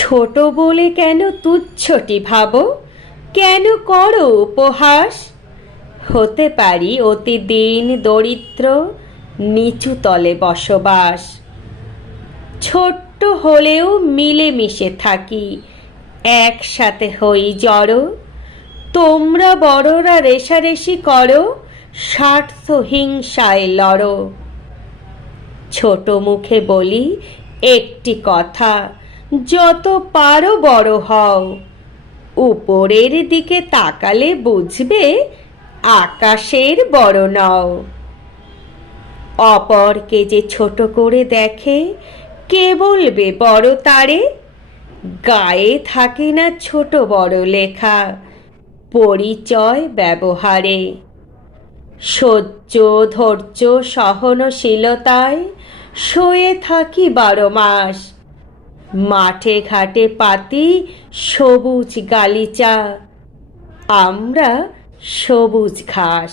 ছোট বলে কেন তুচ্ছটি ভাবো, কেন করো উপহাস? হতে পারি অতি দীন দরিদ্র, নিচু তলে বসবাস। ছোট্ট হলেও মিলেমিশে থাকি, একসাথে হই জড়ো। তোমরা বড়রা রেষারেষি করো, স্বার্থ হিংসায় লড়ো। ছোট মুখে বলি একটি কথা, যত পারো বড় হও। উপরের দিকে তাকালে বুঝবে আকাশের বড় নও। অপরকে যে ছোট করে দেখে, কে বলবে বড় তারে? গায়ে থাকে না ছোট বড় লেখা, পরিচয় ব্যবহারে। সহ্য ধৈর্য সহনশীলতায় সয়ে থাকি 12 মাস। মাঠে ঘাটে পাতি সবুজ গালিচা, আমরা সবুজ ঘাস।